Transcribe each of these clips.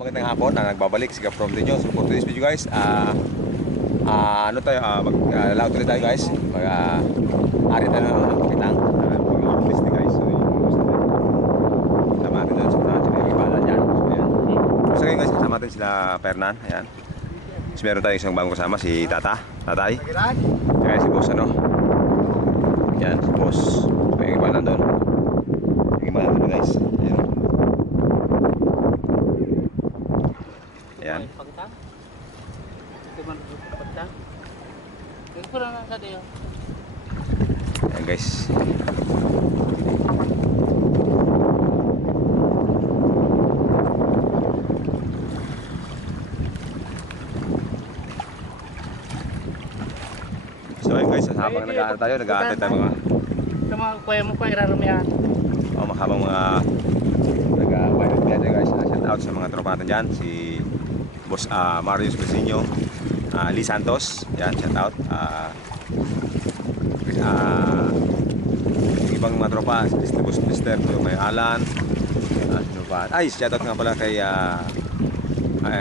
Magandang hapon na nagbabalik si ka-promdi nyo. So for today's video guys, ano tayo, mag-layout ulit tayo guys. Mag-ari tayo ng pakitang. Mag-list guys. So sama natin doon sa mga ibalan dyan. So ngayon guys, sama natin sila Fernan. Ayan. So meron tayo isang bagong kasama, si Tatay. Kaya si Boss ano. Ayan, si Boss. So yung ibalan doon. Yung ibalan doon guys. Ayan. Ayan. Pakitang. Ito man pakitang. Ito pala na sa diyo. Ayan guys. So ayun guys, habang nag-aantay tayo mga sa mga kuya mo pa iraramihan. Habang mga nag-pilot tayo guys. Shout out sa mga tropa natin dyan, si Boss Marius Besinyo, Lee Santos, yan, shout out. Yung ibang mga tropa, si Boss Mister, may Alan, shout out nga pala kay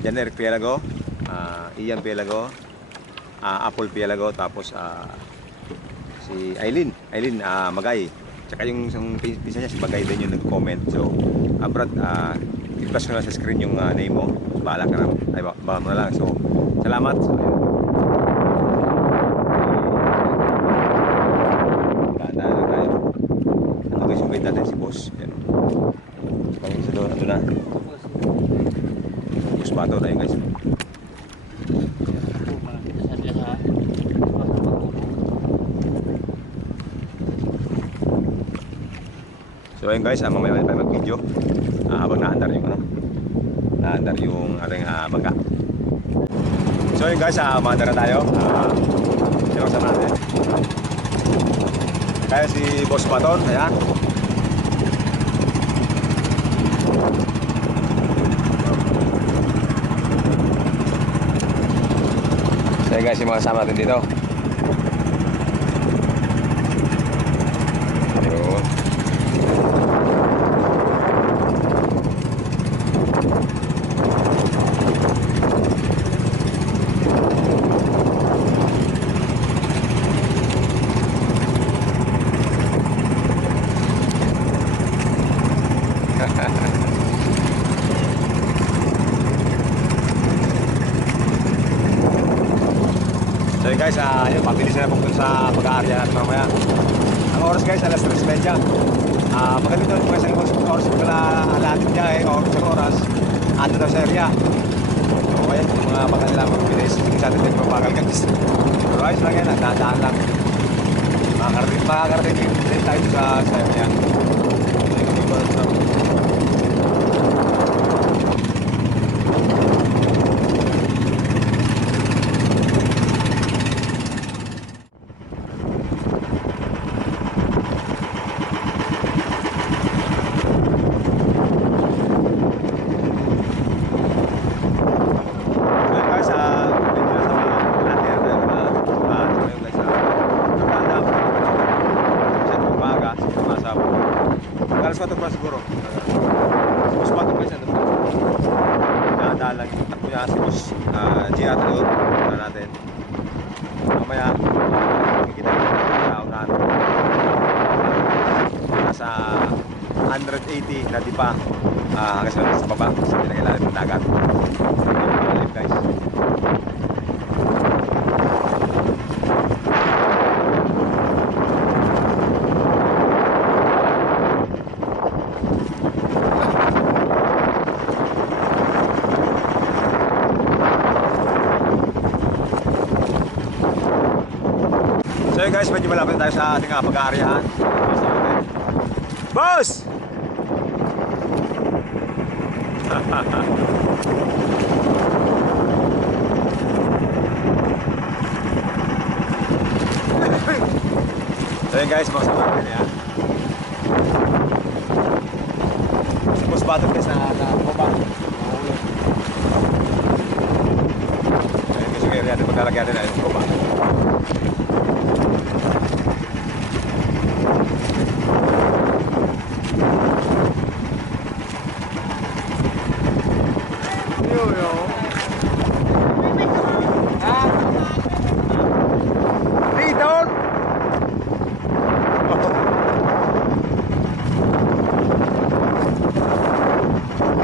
Janer Pielago, Ian Pielago, Apple Pielago, tapos si Aileen Magay, tsaka yung isang pisa niya si Magay din yung nag-comment. So Brad, i-flash ko na sa screen yung name mo. Bahala ka na. Ay, baka mo na lang. So, salamat. So, ayun. Ganda na tayo. Ito guys yung guide natin si Boss. Ayan. Pangin sa doon. Ito na. Boss pato tayo guys. So ayun guys, mamaya tayo mag-video habang naandar yung naandar yung ating bangka. So ayun guys, maandar na tayo. Sino kasama natin? Kaya si Boss Paton, ayan. So ayun guys, yung mga kasama natin dito. So yun guys, yun, mabilis na pupunta sa pag-aarya natin mamaya. Ang oras guys, alas 3:30. Magaling doon guys, ang oras pala alatin niya o isang oras, ano daw sa area. So kaya yung mga baka nila magbilis, hindi sa atin din mabagal guys. Pero ayos lang yan, nagdadaan lang. Makakarating din tayo sa area. So yun yung iba na. Alas 4 pa siguro. Boss pa ito guys. Nadalang yung takbo niya si Boss Gia doon. Para natin. Mamaya, makikita yung kaunahan. Nasa 180 na di pa hanggang sa baba. Sa pinag-ilalim ng dagat. Guys. So yun guys, medyo malapit tayo sa ating pag-aaryahan. Boss! So yun guys, mga sama natin yan. bato guys na baba. Ayun guys, yung area natin maglalagyan natin ayun baba.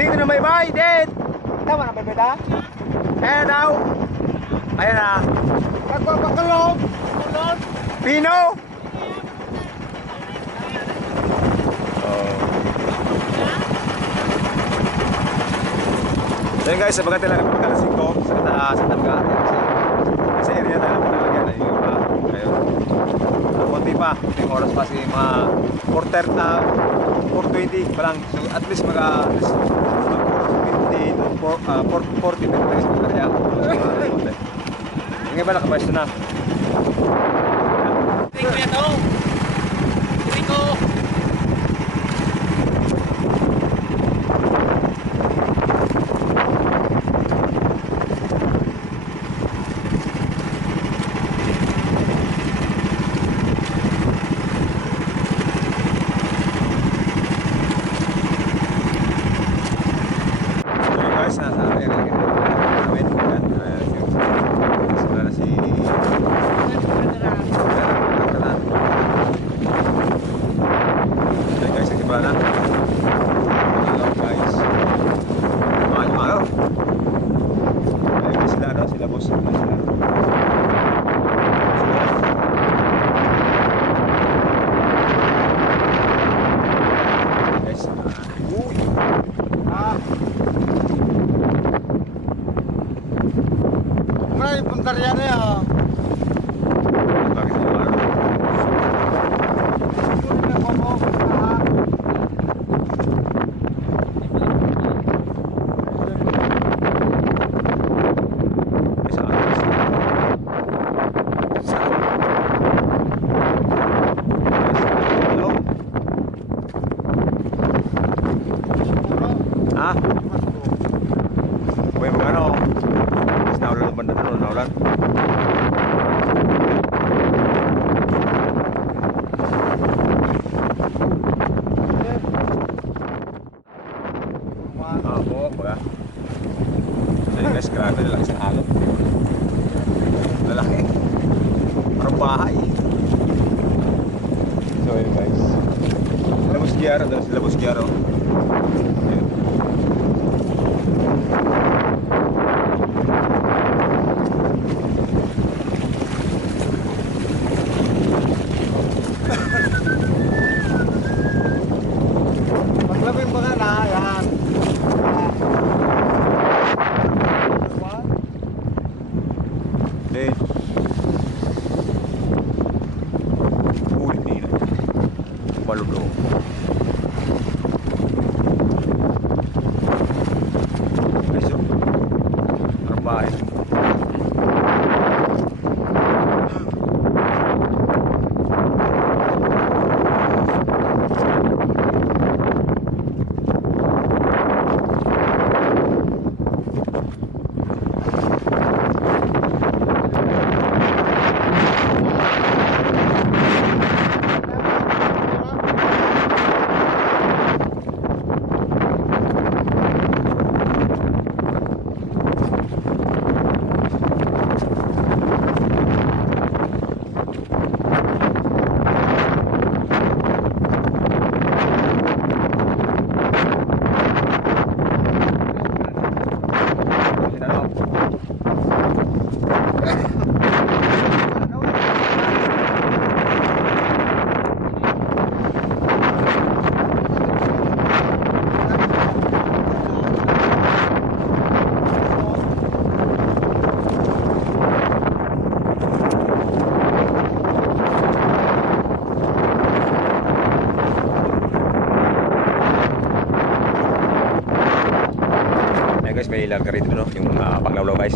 Dito na may bay, Dad! Tama na, bebeta? Ayan daw! Ayan na! Pagpapakalog! Pino! So yun guys, sabagat lang kami magkalasing ko sa tangga. Sa area tayo na paglalagyan na yung ngayon. Konti pa, yung oras pa si mga 4:20 pa lang. So at least mag 4:50 to 40 minutes kaya. Yung iba nakapasto na. Tingko yan to. Tingko. Puntarya na yan. Bakit yung ano? Grabe, lalaki sa alon. Lalaki. Parang bahay. So yun guys. Labos giyaro. Labos giyaro. Ayun. Maglabing ba nga na yan? Huli na. Malulong. Guys, yun. Parang bahay. Guys, may larga rito no, yung panglawlaw guys.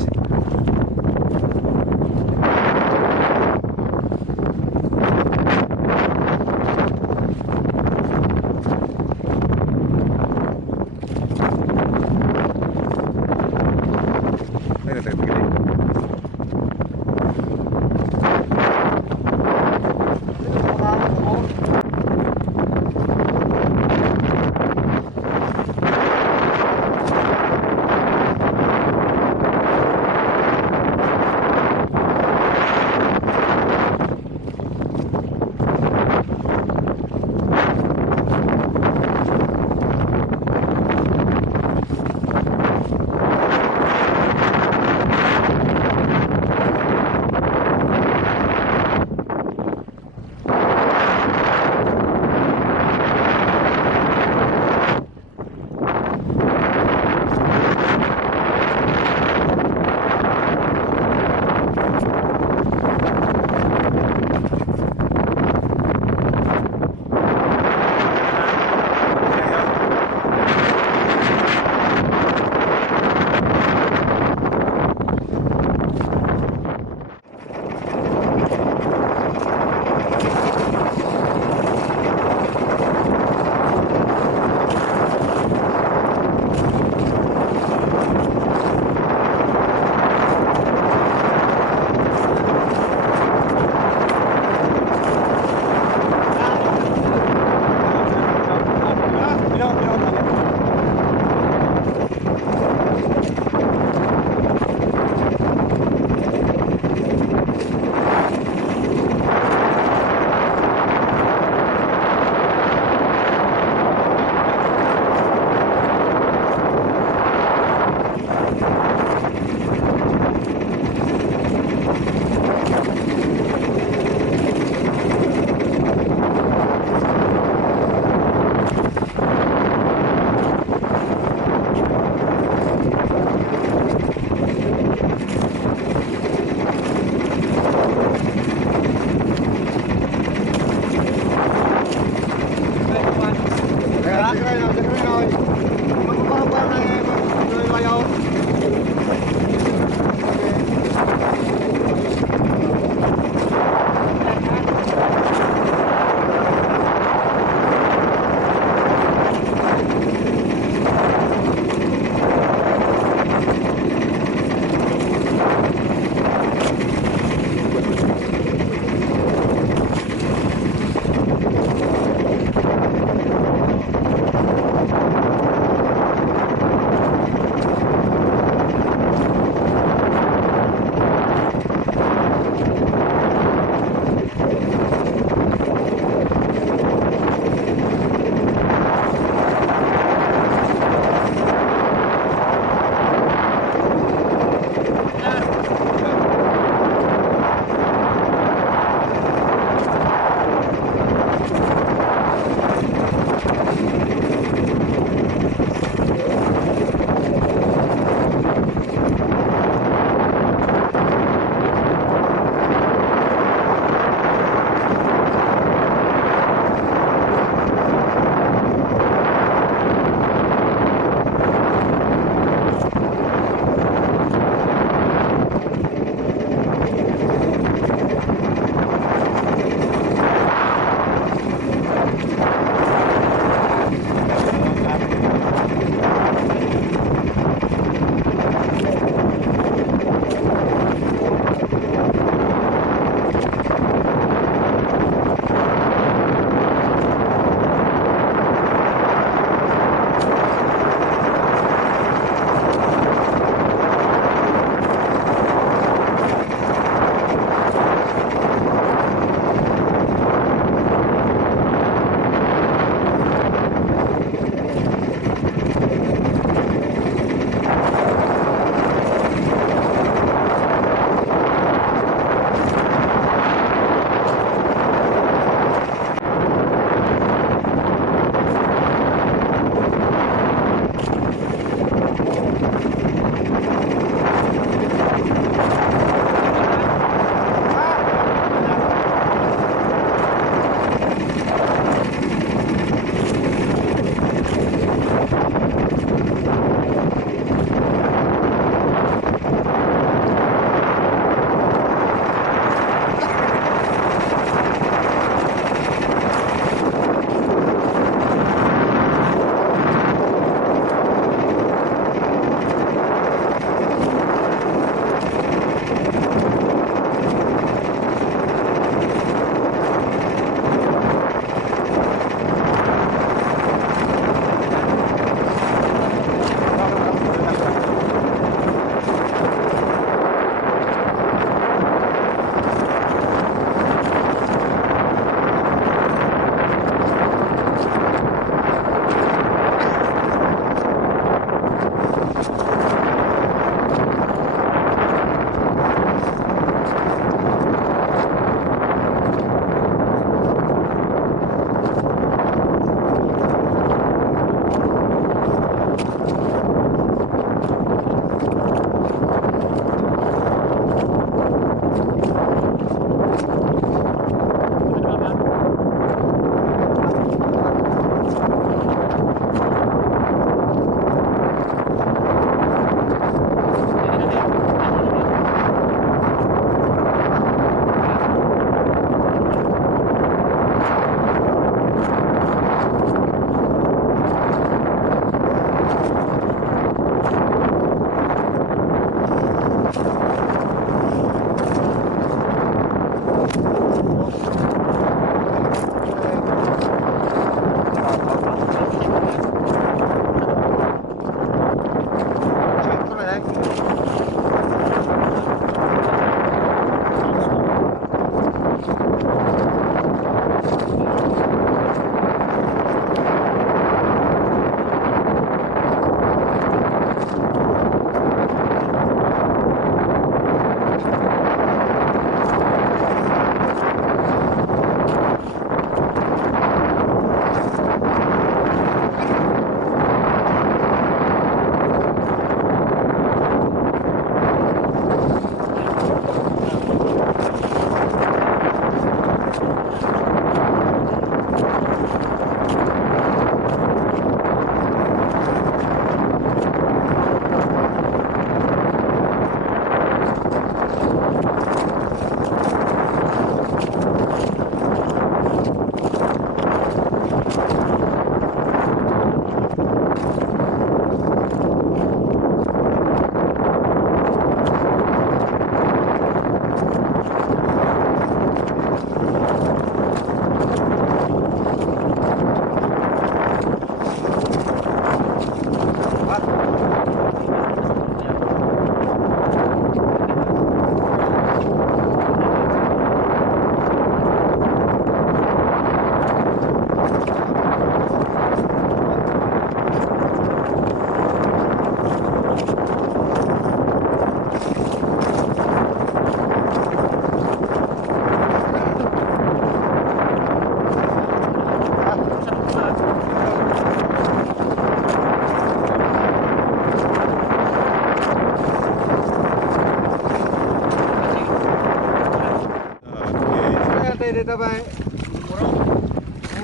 ito ba?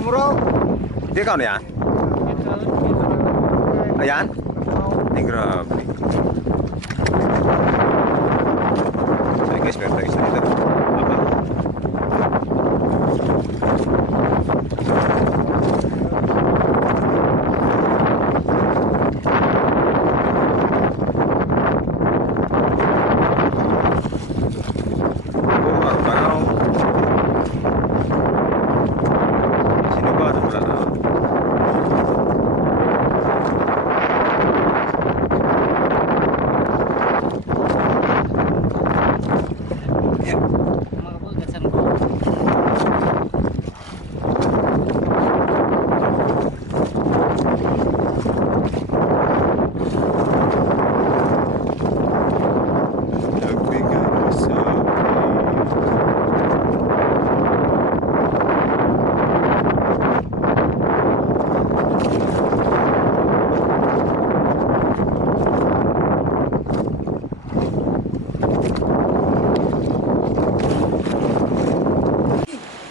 Muraw. Di ka ano yan? Ayan? Ay, grabe. So guys, meron tayo isa dito. Apa. Oh, araw-araw. Sino ba ito pala? Mga bulgasan ko. Nagbigay sa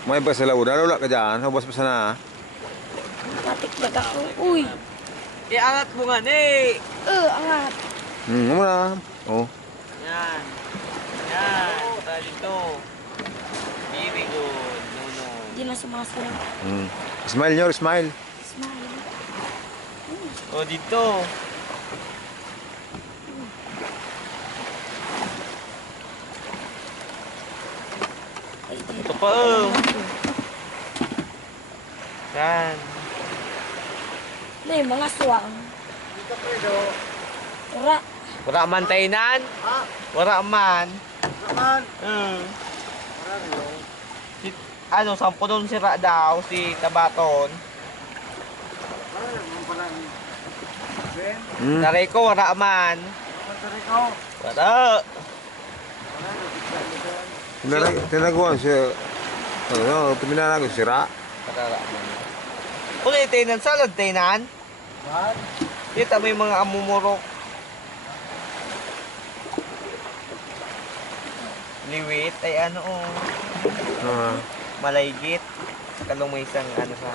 may ba sa lauda? Wala ka dyan? Hubos pa sana. Matiklag ako. Uy! Iangat mo nga, eh! Angat. Muna. Oh. Yan. Yan. Punta dito. Very good. No. Hindi na sumasayaw. Smile nyo, smile. Smile. O, dito. Ito pa, oh. Yan. May mga swang. Dito Pedro. Tara. Wala man tainan. Ha? Wala man. Naman. Si, ano, sampo doon sira daw, si Tabaton. Naman pala. Ben, Taray ko, wala man. matari ko. Wala. Tinaguan siya. Ano, tuminanago sira. Wala man. Uli, tainan, salad tainan. Saan? Kita mo yung mga amumurok. Liwit, ay ano, oh. Malaygit. Kalong may isang ano sa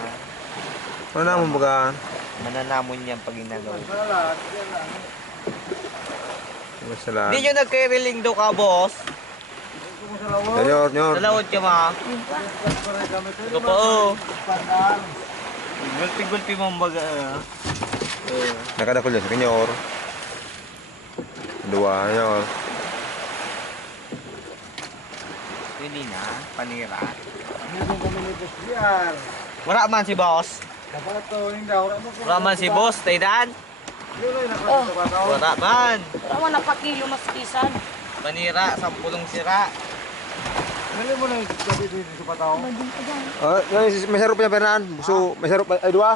Ano naman baga? mananamon niyan pag ginagawa. Salat. Yan lang. Masala. Hindi nyo nagkiriling daw ka, boss. Ito mo sa lawag. Nyor, nyor. Salawad ka, ma. Yun pa. Paray kami. Ito pa, oh. Pandaan. Gulpi-gulpi mong baga. Nakadakol dyan sa kanyor. Dua, nyor. Hindi na, panira. Hindi mo kami ni Busbiar. Wala man si boss. Dapat ito, hindi daw. Wala man si boss, Taydan. Yun ay nakasito ka daw. Wala man. Wala mo napakilo mas kisan. Panira, 10 sira. Dali mo na yung gabi dito sa pataw. Mading ka dyan. May sarap pa niya, Fernan. Buso, may sarap pa. Ay, dua.